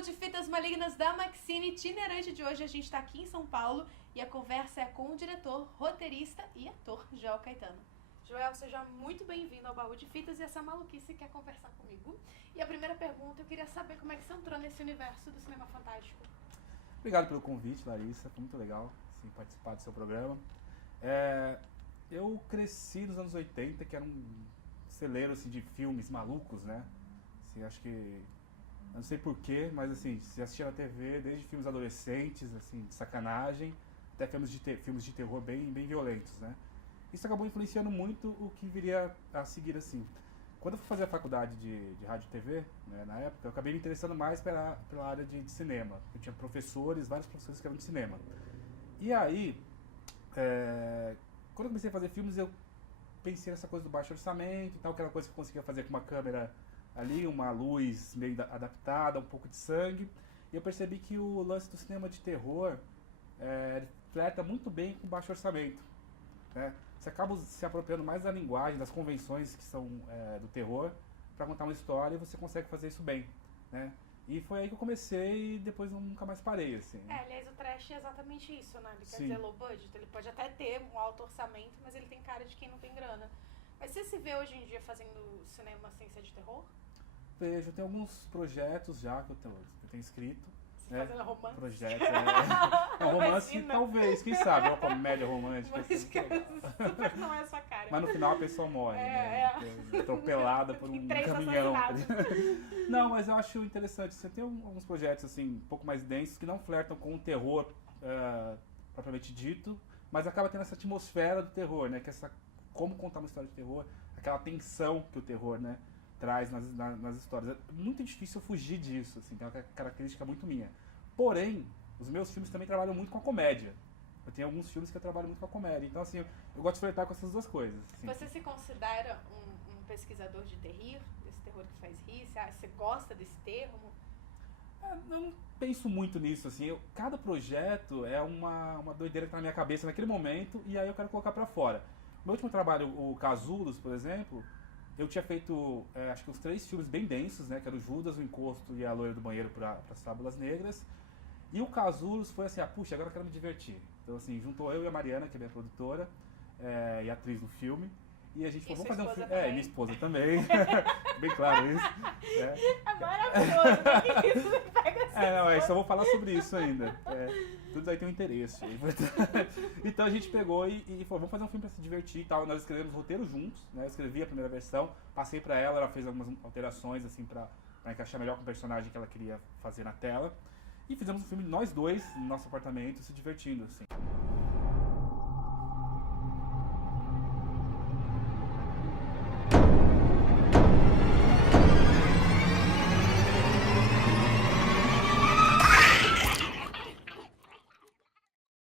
baú de fitas malignas da Maxine itinerante de hoje. A gente está aqui em São Paulo e a conversa é com o diretor, roteirista e ator Joel Caetano. Joel, seja muito bem-vindo ao baú de fitas e essa maluquice quer conversar comigo. E a primeira pergunta, eu queria saber como é que você entrou nesse universo do cinema fantástico. Obrigado pelo convite, Larissa. Foi muito legal assim, participar do seu programa. Eu cresci nos anos 80, que era um celeiro assim, de filmes malucos, né? Assim, acho que... não sei porquê, mas assim, se assistia na TV desde filmes adolescentes, assim, de sacanagem, até filmes de terror bem violentos, né? Isso acabou influenciando muito o que viria a seguir, assim. Quando eu fui fazer a faculdade de rádio e TV, né, na época, eu acabei me interessando mais pela área de cinema. Eu tinha vários professores que eram de cinema. E aí, quando eu comecei a fazer filmes, eu pensei nessa coisa do baixo orçamento e tal, que era uma coisa que eu conseguia fazer com uma câmera ali, uma luz meio adaptada, um pouco de sangue. E eu percebi que o lance do cinema de terror flerta muito bem com baixo orçamento, né? Você acaba se apropriando mais da linguagem, das convenções que são do terror, para contar uma história, e você consegue fazer isso bem, né? E foi aí que eu comecei e depois nunca mais parei, assim. Aliás, o trash é exatamente isso, né? Ele quer Sim. dizer low budget, ele pode até ter um alto orçamento, mas ele tem cara de quem não tem grana. Mas você se vê hoje em dia fazendo cinema sem ser de terror? Vejo, tem alguns projetos já que eu tenho escrito. Fazendo romance? Projeto, um romance, Imagina. Talvez, quem sabe, uma comédia romântica. Mas que super não é a sua cara. Mas no final a pessoa morre, né? Atropelada por um 3 caminhão. assassinatos. Não, mas eu acho interessante. Você tem alguns projetos assim, um pouco mais densos, que não flertam com o terror propriamente dito, mas acaba tendo essa atmosfera do terror, né? Que como contar uma história de terror, aquela tensão que o terror, né, traz nas histórias. É muito difícil fugir disso, assim, tem uma característica muito minha. Porém, os meus filmes também trabalham muito com a comédia. Eu tenho alguns filmes que eu trabalho muito com a comédia. Então, assim, eu gosto de flertar com essas duas coisas. Assim. Você se considera um pesquisador de terror? Desse terror que faz rir? Você gosta desse termo? Eu não penso muito nisso, assim. Cada projeto é uma doideira que tá na minha cabeça naquele momento e aí eu quero colocar pra fora. Meu último trabalho, o Casulos, por exemplo, eu tinha feito, acho que uns 3 filmes bem densos, né? Que era o Judas, o Encosto e a Loira do Banheiro para as Fábulas Negras. E o Casulos foi assim, puxa, agora eu quero me divertir. Então, assim, juntou eu e a Mariana, que é minha produtora e atriz do filme. E a gente falou, vamos fazer um filme. Minha esposa também. Bem claro isso. É maravilhoso, né? Isso me pega assim. Só vou falar sobre isso ainda. Tudo aí tem um interesse. Então a gente pegou e falou, vamos fazer um filme pra se divertir e tal. Nós escrevemos o roteiro juntos, né? Eu escrevi a primeira versão, passei pra ela fez algumas alterações, assim, pra encaixar melhor com o personagem que ela queria fazer na tela. E fizemos um filme nós dois, no nosso apartamento, se divertindo, assim.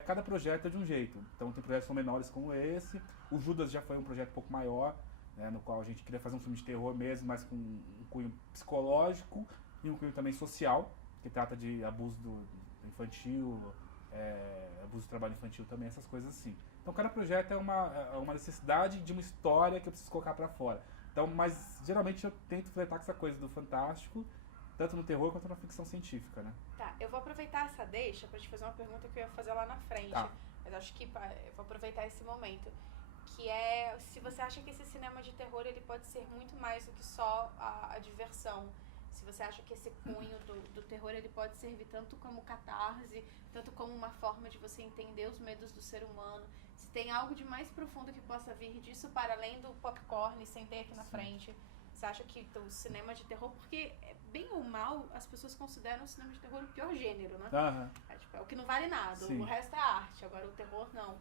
Cada projeto é de um jeito. Então tem projetos que são menores como esse. O Judas já foi um projeto um pouco maior, né, no qual a gente queria fazer um filme de terror mesmo, mas com um cunho psicológico e um cunho também social, que trata de abuso do infantil, abuso do trabalho infantil também, essas coisas assim. Então cada projeto é uma necessidade de uma história que eu preciso colocar pra fora. Então, mas geralmente eu tento flertar com essa coisa do fantástico, tanto no terror quanto na ficção científica, né? Tá, eu vou aproveitar essa deixa pra te fazer uma pergunta que eu ia fazer lá na frente. Tá. Mas acho que eu vou aproveitar esse momento. Que é se você acha que esse cinema de terror ele pode ser muito mais do que só a diversão. Se você acha que esse cunho do terror ele pode servir tanto como catarse, tanto como uma forma de você entender os medos do ser humano. Se tem algo de mais profundo que possa vir disso para além do popcorn sentei aqui na frente. Você acha que o cinema de terror, porque bem ou mal, as pessoas consideram o cinema de terror o pior gênero, né? Aham. É o que não vale nada, Sim. o resto é arte, agora o terror não.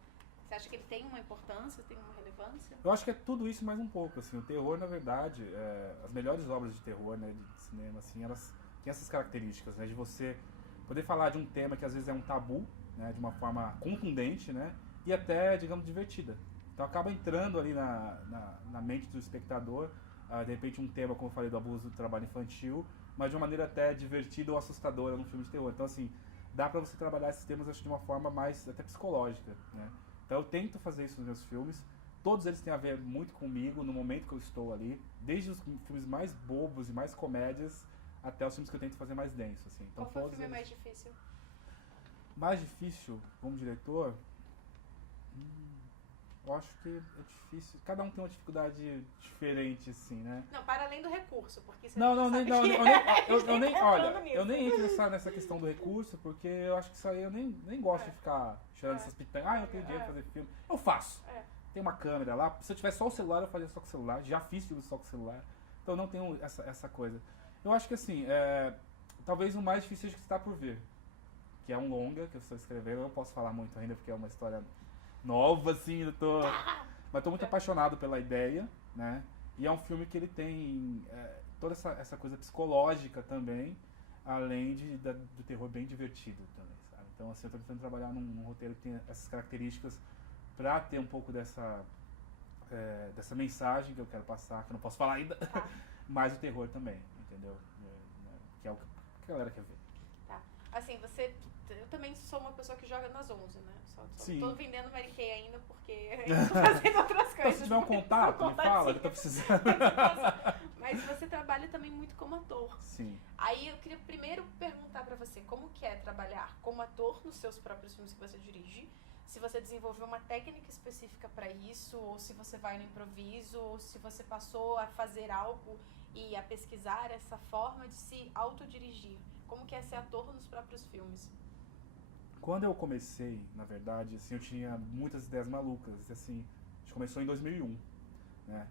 Você acha que ele tem uma importância, tem uma relevância? Eu acho que é tudo isso mais um pouco, assim, o terror, na verdade, as melhores obras de terror, né, de cinema, assim, elas têm essas características, né, de você poder falar de um tema que às vezes é um tabu, né, de uma forma contundente, né, e até, digamos, divertida. Então acaba entrando ali na mente do espectador, de repente um tema, como eu falei, do abuso do trabalho infantil, mas de uma maneira até divertida ou assustadora num filme de terror. Então, assim, dá pra você trabalhar esses temas, acho, de uma forma mais até psicológica, né. Então eu tento fazer isso nos meus filmes. Todos eles têm a ver muito comigo, no momento que eu estou ali. Desde os filmes mais bobos e mais comédias até os filmes que eu tento fazer mais denso, assim. Então, Qual foi o todos filme eles... mais difícil? Mais difícil como diretor? Eu acho que é difícil. Cada um tem uma dificuldade diferente, assim, né? Não, para além do recurso, porque você Não, sabe nem, não, que eu nem, tá olha, entrando nisso. eu nem entro nessa questão do recurso, porque eu acho que isso aí eu nem gosto de ficar chorando essas pitangas. Ah, eu tenho dinheiro pra fazer filme. Eu faço. Tem uma câmera lá. Se eu tivesse só o celular, eu faria só com o celular. Já fiz filme só com o celular. Então eu não tenho essa coisa. Eu acho que assim, talvez o mais difícil seja que está por ver. Que é um longa que eu estou escrevendo. Eu não posso falar muito ainda, porque é uma história nova, assim, mas estou muito apaixonado pela ideia, né? E é um filme que ele tem toda essa coisa psicológica também, além do terror bem divertido também, sabe? Então, assim, eu estou tentando trabalhar num roteiro que tem essas características para ter um pouco dessa mensagem que eu quero passar, que eu não posso falar ainda, mas o terror também, entendeu? Que é o que a galera quer ver. Tá. Assim, eu também sou uma pessoa que joga nas 11, né? Só tô vendendo Mary Kay ainda porque eu tô fazendo outras coisas. Então, se tiver um contato, me fala que eu tô precisando. Mas você trabalha também muito como ator. Sim. Aí eu queria primeiro perguntar pra você como que é trabalhar como ator nos seus próprios filmes que você dirige. Se você desenvolveu uma técnica específica pra isso, ou se você vai no improviso, ou se você passou a fazer algo e a pesquisar essa forma de se autodirigir. Como que é ser ator nos próprios filmes? Quando eu comecei, na verdade, assim, eu tinha muitas ideias malucas, assim, a gente começou em 2001, né?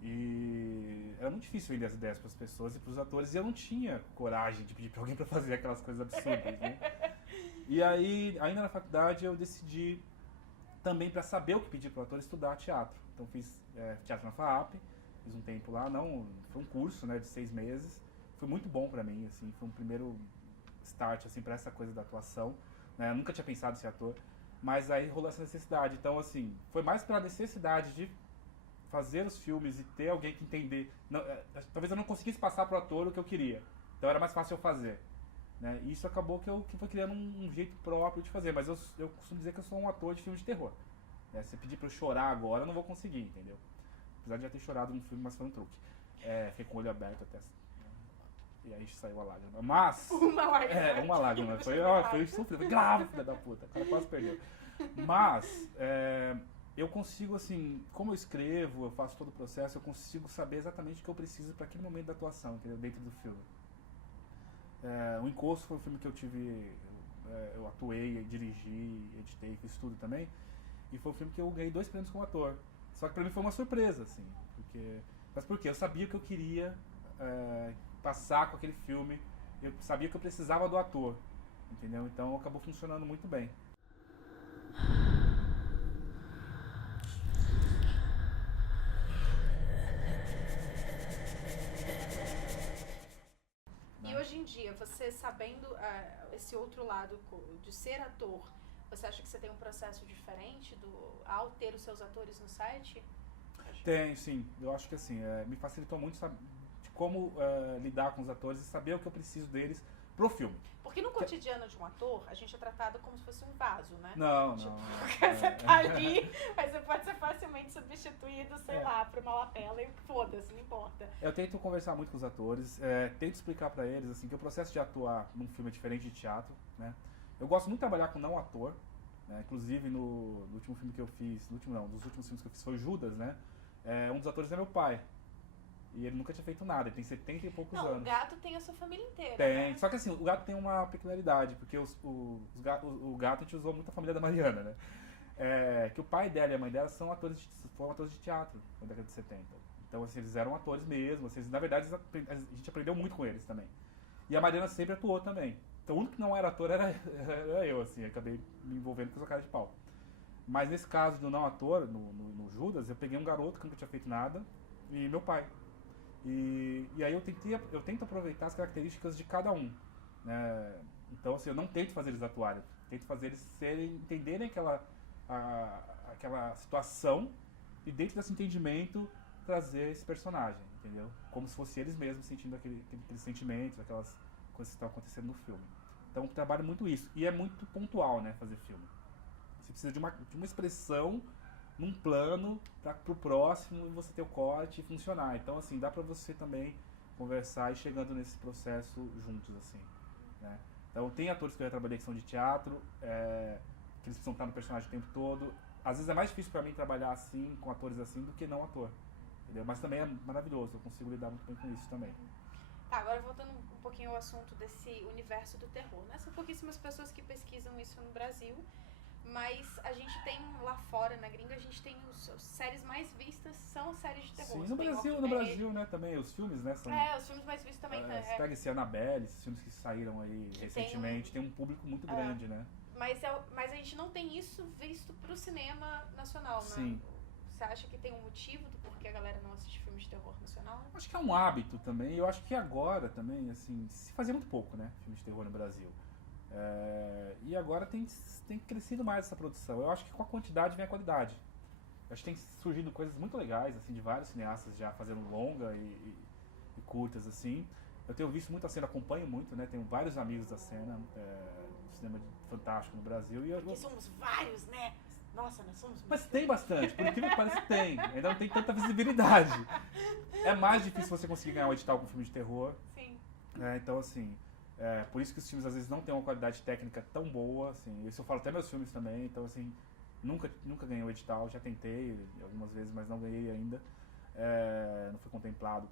E era muito difícil vender as ideias para as pessoas e para os atores, e eu não tinha coragem de pedir para alguém para fazer aquelas coisas absurdas, né? E aí, ainda na faculdade, eu decidi também, para saber o que pedir para o ator, estudar teatro. Então fiz teatro na FAAP, fiz um tempo lá, foi um curso, né, de 6 meses, foi muito bom para mim, assim, foi um primeiro start, assim, para essa coisa da atuação. Eu nunca tinha pensado em ser ator, mas aí rolou essa necessidade. Então, assim, foi mais pela necessidade de fazer os filmes e ter alguém que entender. Talvez eu não conseguisse passar pro ator o que eu queria. Então era mais fácil eu fazer. Né? E isso acabou que foi criando um jeito próprio de fazer. Mas eu costumo dizer que eu sou um ator de filme de terror. Né? Se pedir pra eu chorar agora, eu não vou conseguir, entendeu? Apesar de já ter chorado no filme, mas foi um truque. Fiquei com o olho aberto até. E aí saiu a lágrima. Mas... Uma lágrima. Uma lágrima. Foi sofrido. Foi grave, filha da puta. O cara quase perdeu. Mas, eu consigo, assim, como eu escrevo, eu faço todo o processo, eu consigo saber exatamente o que eu preciso para aquele momento da atuação, entendeu? Dentro do filme. O Encosto foi um filme que eu tive... eu atuei, dirigi, editei, fiz tudo também. E foi um filme que eu ganhei 2 prêmios como ator. Só que pra mim foi uma surpresa, assim. Mas por quê? Eu sabia que eu queria... passar com aquele filme, eu sabia que eu precisava do ator, entendeu? Então acabou funcionando muito bem. E hoje em dia, você sabendo esse outro lado de ser ator, você acha que você tem um processo diferente ao ter os seus atores no set? Tem, sim. Eu acho que assim, me facilitou muito como lidar com os atores e saber o que eu preciso deles pro filme. Porque no cotidiano de um ator, a gente é tratado como se fosse um vaso, né? Não. Você tá ali, mas você pode ser facilmente substituído, sei lá, por uma lapela e foda-se, não importa. Eu tento conversar muito com os atores, tento explicar pra eles assim, que o processo de atuar num filme é diferente de teatro, né? Eu gosto muito de trabalhar com não ator, né? Inclusive no último filme que eu fiz, dos últimos filmes que eu fiz foi Judas, né? Um dos atores é meu pai. E ele nunca tinha feito nada, ele tem 70 e poucos anos. O Gato tem a sua família inteira, Tem, né? só que assim, o Gato tem uma peculiaridade, porque o Gato a gente usou muito a família da Mariana, né? Que o pai dela e a mãe dela foram atores de teatro na década de 70. Então, assim, eles eram atores mesmo, assim, na verdade a gente aprendeu muito com eles também. E a Mariana sempre atuou também. Então o único que não era ator era eu, assim, acabei me envolvendo com essa cara de pau. Mas nesse caso do não ator, no Judas, eu peguei um garoto que nunca tinha feito nada, e meu pai. E aí eu tento aproveitar as características de cada um, né? Então assim, eu não tento fazer eles atuarem, tento fazer eles entenderem aquela situação e dentro desse entendimento trazer esse personagem, entendeu? Como se fosse eles mesmos sentindo aqueles sentimentos, aquelas coisas que estão acontecendo no filme. Então eu trabalho muito isso, e é muito pontual, né, fazer filme. Você precisa de uma expressão num plano para pro próximo e você ter o corte e funcionar. Então, assim, dá pra você também conversar e chegando nesse processo juntos, assim, né? Então tem atores que eu já trabalhei que são de teatro, que eles precisam estar no personagem o tempo todo. Às vezes é mais difícil pra mim trabalhar assim, com atores assim, do que não ator, entendeu? Mas também é maravilhoso, eu consigo lidar muito bem com isso também. Tá, agora voltando um pouquinho ao assunto desse universo do terror, né? São pouquíssimas pessoas que pesquisam isso no Brasil, mas a gente tem lá fora, na gringa, a gente tem as séries mais vistas são séries de terror. Sim, Você no tem Brasil, Walking Dead. né, também, os filmes, né, são... Os filmes mais vistos também. Você pega esse Annabelle, esses filmes que saíram aí Que recentemente, tem um público muito grande, né? Mas a gente não tem isso visto pro cinema nacional, né? Sim. Você acha que tem um motivo do porquê a galera não assiste filmes de terror nacional? Acho que é um hábito também, eu acho que agora também, assim, se fazia muito pouco, né, filmes de terror no Brasil. E agora tem crescido mais essa produção. Eu acho que com a quantidade vem a qualidade. Eu acho que tem surgido coisas muito legais, assim, de vários cineastas já fazendo longa e curtas, assim. Eu tenho visto muito a cena, acompanho muito, né, tenho vários amigos da cena, do cinema fantástico no Brasil. Porque somos vários, né? Nossa, nós somos... Mas tem bastante, por incrível que pareça tem. Ainda não tem tanta visibilidade. É mais difícil você conseguir ganhar um edital com filme de terror. Sim. Então, assim, por isso que os filmes às vezes não têm uma qualidade técnica tão boa, assim. Isso eu falo até meus filmes também, então, assim, nunca ganhei o edital. Já tentei algumas vezes, mas não ganhei ainda. Não fui contemplado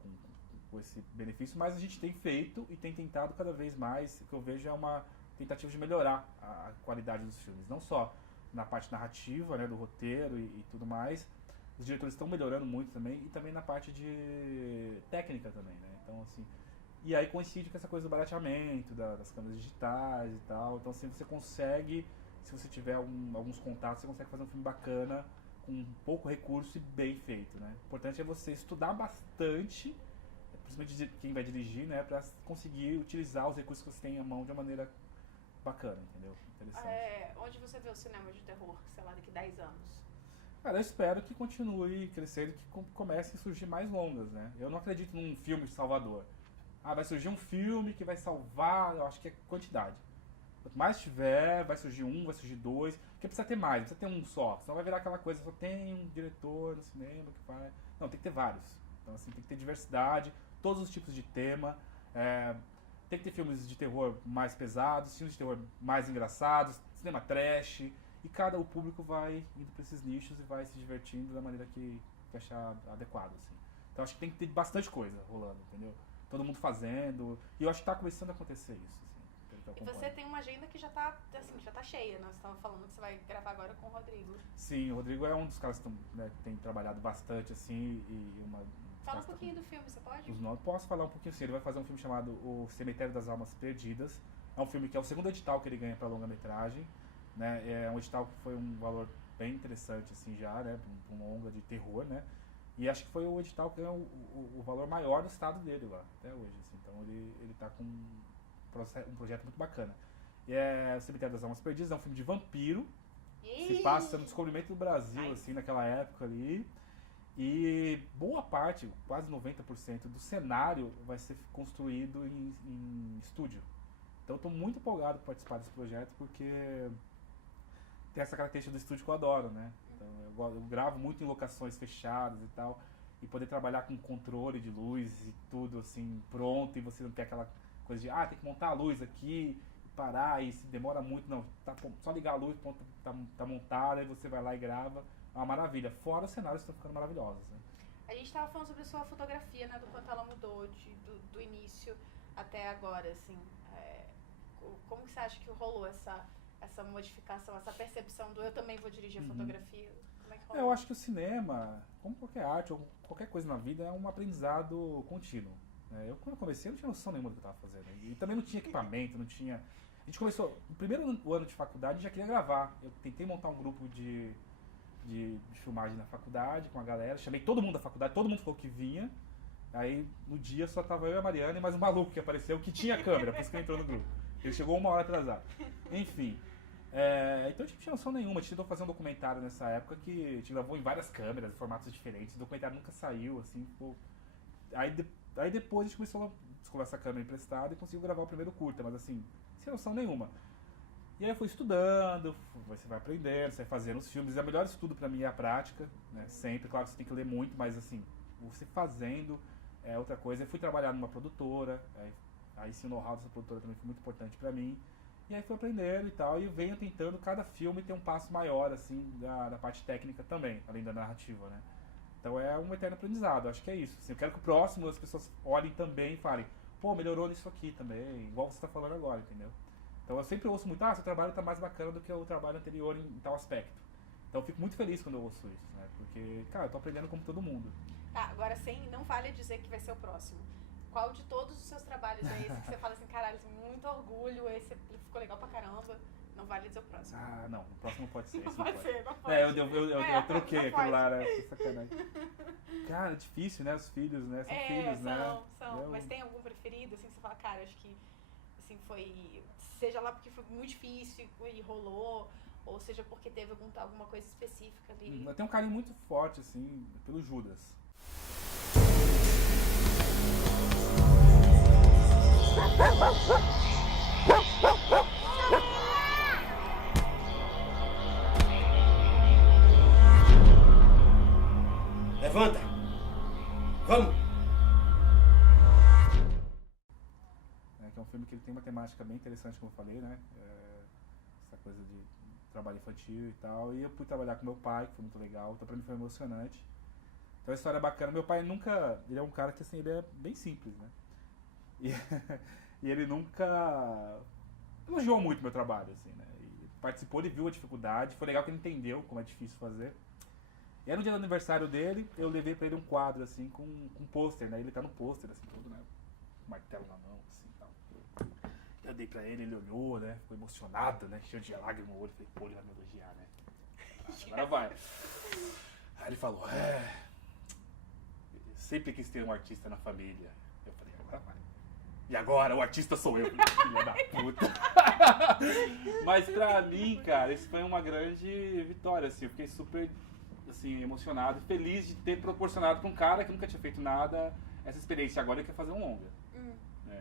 com esse benefício, mas a gente tem feito e tem tentado cada vez mais. O que eu vejo é uma tentativa de melhorar a qualidade dos filmes. Não só na parte narrativa, né, do roteiro e tudo mais. Os diretores estão melhorando muito também, e também na parte de técnica também, né? Então, assim, e aí coincide com essa coisa do barateamento, das câmeras digitais e tal. Então, assim, você consegue, se você tiver alguns contatos, você consegue fazer um filme bacana, com pouco recurso e bem feito, né? O importante é você estudar bastante, principalmente quem vai dirigir, né, pra conseguir utilizar os recursos que você tem à mão de uma maneira bacana, entendeu? Interessante. Onde você vê o cinema de terror, sei lá, daqui 10 anos? Cara, eu espero que continue crescendo, que comecem a surgir mais longas, né? Eu não acredito num filme de Salvador. Vai surgir um filme que vai salvar, eu acho que é quantidade. Quanto mais tiver, vai surgir um, vai surgir dois, porque precisa ter mais, precisa ter um só. Senão vai virar aquela coisa, só tem um diretor no cinema que faz... Não, tem que ter vários. Então, assim, tem que ter diversidade, todos os tipos de tema. Tem que ter filmes de terror mais pesados, filmes de terror mais engraçados, cinema trash, e o público vai indo para esses nichos e vai se divertindo da maneira que achar adequado, assim. Então acho que tem que ter bastante coisa rolando, entendeu? Todo mundo fazendo, e eu acho que tá começando a acontecer isso, assim, pelo que eu E você tem uma agenda que já tá cheia, né? Você estava falando que você vai gravar agora com o Rodrigo. Sim, o Rodrigo é um dos caras que tem trabalhado bastante, assim, Fala um pouquinho do filme, você pode? Posso falar um pouquinho sim. Ele vai fazer um filme chamado O Cemitério das Almas Perdidas. É um filme que é o segundo edital que ele ganha para longa-metragem, né? É um edital que foi um valor bem interessante, assim, já, né? Para um longa de terror, né? E acho que foi o edital que ganhou o valor maior do estado dele lá, até hoje, assim. Então ele tá com um projeto muito bacana. E O Cemitério das Almas Perdidas é um filme de vampiro. Se passa no descobrimento do Brasil, assim, naquela época ali. E boa parte, quase 90% do cenário vai ser construído em estúdio. Então eu estou muito empolgado para participar desse projeto, porque tem essa característica do estúdio que eu adoro, né? Então eu gravo muito em locações fechadas e tal, e poder trabalhar com controle de luz e tudo assim pronto, e você não ter aquela coisa de tem que montar a luz aqui, parar, e se demora muito, não, só ligar a luz, pronto, tá montada, e você vai lá e grava. É uma maravilha, fora os cenários que estão ficando maravilhosos, né? A gente estava falando sobre a sua fotografia, né, do quanto ela mudou do início até agora, assim. Como que você acha que rolou essa modificação, essa percepção do eu também vou dirigir a fotografia? Como é que rolou? Eu acho que o cinema, como qualquer arte ou qualquer coisa na vida, é um aprendizado contínuo. Eu, quando eu comecei, eu não tinha noção nenhuma do que eu estava fazendo. E também não tinha equipamento, não tinha... A gente começou, no primeiro ano de faculdade, já queria gravar. Eu tentei montar um grupo de filmagem na faculdade com a galera, chamei todo mundo da faculdade, todo mundo falou que vinha. Aí no dia só tava eu e a Mariana e mais um maluco que apareceu que tinha câmera, por isso que ele entrou no grupo. Ele chegou 1 hora atrasado. Enfim, então a gente não tinha noção nenhuma. A gente tentou fazer um documentário nessa época que a gente gravou em várias câmeras, em formatos diferentes. O documentário nunca saiu, assim, ficou... Aí depois a gente começou a descolar essa câmera emprestada e conseguiu gravar o primeiro curta, mas assim, sem noção nenhuma. E aí eu fui estudando, você vai aprendendo, você vai fazendo os filmes. E o melhor estudo pra mim é a prática, né? Sempre, claro que você tem que ler muito, mas assim, você fazendo, outra coisa. Eu fui trabalhar numa produtora, aí esse know-how dessa produtora também foi muito importante pra mim. E aí fui aprendendo e tal, e venho tentando cada filme ter um passo maior, assim, da parte técnica também, além da narrativa, né? Então é um eterno aprendizado, acho que é isso. Assim, eu quero que o próximo as pessoas olhem também e falem, pô, melhorou nisso aqui também, igual você tá falando agora, entendeu? Então eu sempre ouço muito, seu trabalho tá mais bacana do que o trabalho anterior em tal aspecto. Então eu fico muito feliz quando eu ouço isso, né? Porque, cara, eu tô aprendendo como todo mundo. Tá, agora não vale dizer que vai ser o próximo. Qual de todos os seus trabalhos é esse que você fala assim, caralho, muito orgulho, esse ficou legal pra caramba, não vale dizer o próximo. Ah, não, o próximo não pode ser. Não pode ser, não pode. Eu troquei aquilo lá, né? Sacanagem. Cara, é difícil, né? Os filhos, né? São filhos, né? São. Mas tem algum preferido, assim, que você fala, cara, acho que, assim, foi, seja lá porque foi muito difícil e rolou, ou seja porque teve alguma coisa específica ali. Eu tenho um carinho muito forte, assim, pelo Judas. Levanta! Vamos! Que é um filme que ele tem uma temática bem interessante, como eu falei, né? Essa coisa de trabalho infantil e tal. E eu fui trabalhar com meu pai, que foi muito legal, então pra mim foi emocionante. Então a história é bacana. Meu pai nunca... Ele é um cara que, assim, ele é bem simples, né? E ele nunca elogiou muito meu trabalho, assim, né? E participou, ele viu a dificuldade, foi legal que ele entendeu como é difícil fazer. E aí no dia do aniversário dele, eu levei pra ele um quadro, assim, com um pôster, né? Ele tá no pôster, assim, todo, né? Martelo na mão, assim, tal. Eu dei pra ele, ele olhou, né? Ficou emocionado, né? Cheio de lágrima no olho. Falei, pô, ele vai me elogiar, né? Agora vai. Aí ele falou, sempre quis ter um artista na família. Eu falei, agora vai. E agora o artista sou eu, filha da puta. Mas pra mim, cara, isso foi uma grande vitória, assim. Eu fiquei super, assim, emocionado, feliz de ter proporcionado pra um cara que nunca tinha feito nada essa experiência. Agora ele quer fazer um longa.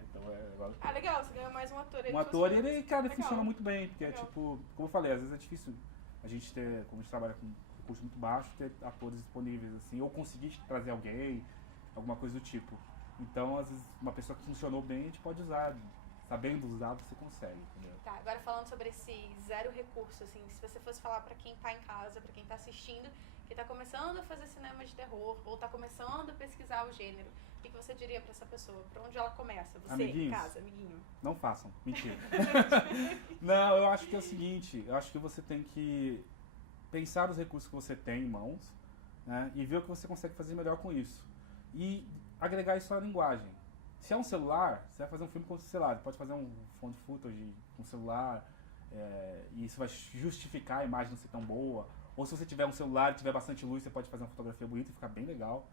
Então agora... legal, você ganhou mais um ator. Um ator, e ele, cara, legal. funciona muito bem, porque Legal. é tipo, como eu falei, às vezes é difícil a gente ter, como a gente trabalha com recurso muito baixo, ter atores disponíveis, assim, ou conseguir trazer alguém, alguma coisa do tipo. Então, às vezes, uma pessoa que funcionou bem, a gente pode usar. Sabendo usar, você consegue, entendeu? Tá, agora falando sobre esse zero recurso, assim, se você fosse falar pra quem tá em casa, pra quem tá assistindo, que tá começando a fazer cinema de terror, ou tá começando a pesquisar o gênero, o que você diria pra essa pessoa? Pra onde ela começa? Você, Amiguinhos, em casa, amiguinho? Não façam, mentira. Não, eu acho que é o seguinte, eu acho que você tem que pensar os recursos que você tem em mãos, né, e ver o que você consegue fazer melhor com isso. E agregar isso à linguagem. Se é um celular, você vai fazer um filme com o celular, pode fazer um found footage com o celular, e isso vai justificar a imagem não ser tão boa. Ou se você tiver um celular e tiver bastante luz, você pode fazer uma fotografia bonita e ficar bem legal.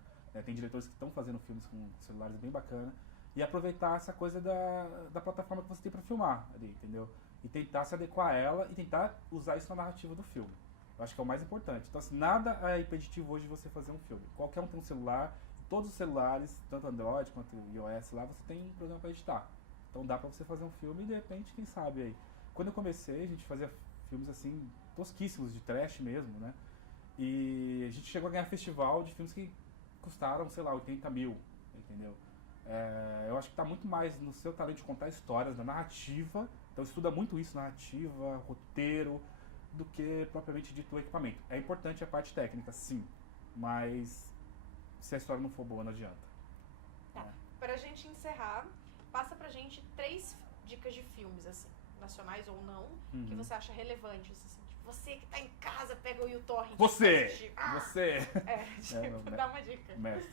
Tem diretores que estão fazendo filmes com celulares bem bacana. E aproveitar essa coisa da plataforma que você tem para filmar ali, entendeu? E tentar se adequar a ela e tentar usar isso na narrativa do filme. Eu acho que é o mais importante. Então, assim, nada é impeditivo hoje de você fazer um filme. Qualquer um tem um celular, todos os celulares, tanto Android quanto iOS lá, você tem um programa para editar. Então dá para você fazer um filme e de repente, quem sabe aí. Quando eu comecei, a gente fazia filmes assim, tosquíssimos, de trash mesmo, né? E a gente chegou a ganhar festival de filmes que custaram, sei lá, 80 mil, entendeu? Eu acho que tá muito mais no seu talento de contar histórias, da narrativa. Então estuda muito isso, narrativa, roteiro, do que propriamente dito o equipamento. É importante a parte técnica, sim, mas se a história não for boa, não adianta. Tá. Pra gente encerrar, passa pra gente 3 dicas de filmes, assim, nacionais ou não, que você acha relevantes, assim. Tipo, você que tá em casa, pega o YouTorrent. Você! Dá uma dica. Mestre.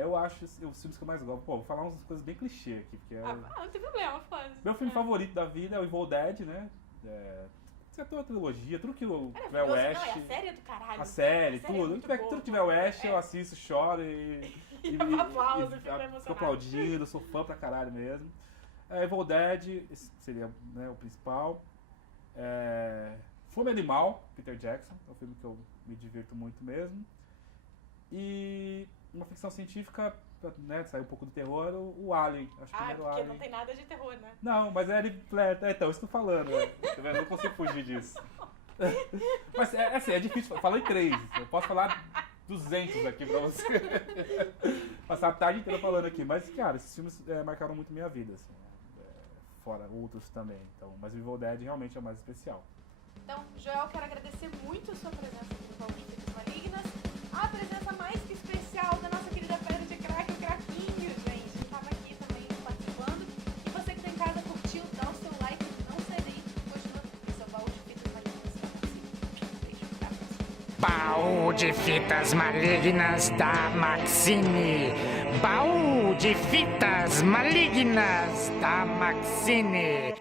Eu acho os filmes que eu mais gosto. Pô, vou falar umas coisas bem clichê aqui, porque não tem problema, faz. Meu filme favorito da vida é o Evil Dead, né? Você tem uma trilogia, tudo que tiver o West. Não, é a série do caralho. A série, tudo. Tudo que tiver o West, eu assisto, choro e fico aplaudindo, sou fã pra caralho mesmo. Evil Dead, esse seria, né, o principal. Fome Animal, Peter Jackson, é um filme que eu me divirto muito mesmo. E uma ficção científica, né, sair um pouco do terror, o Alien. Acho que porque Alien. não tem nada de terror, né? Não, mas então, isso que eu tô falando. Tá vendo? Eu não consigo fugir disso. Mas assim, é difícil. Falei 3. Eu posso falar 200 aqui pra você. Passar a tarde inteira falando aqui. Mas, cara, esses filmes marcaram muito minha vida, assim. Fora outros também. Então, mas o Evil Dead realmente é o mais especial. Então, Joel, quero agradecer muito a sua presença aqui no Baú de Fitas Malignas. A presença mais que especial da nossa querida Pedra de Crack, o Craquinho, gente. Que estava aqui também participando. E você que está em casa curtiu, dá o seu like, não ceder e continua no seu Baú de Fitas Malignas. Beijo, até a próxima. Baú de fitas malignas da Maxine. Baú de fitas malignas da Maxine.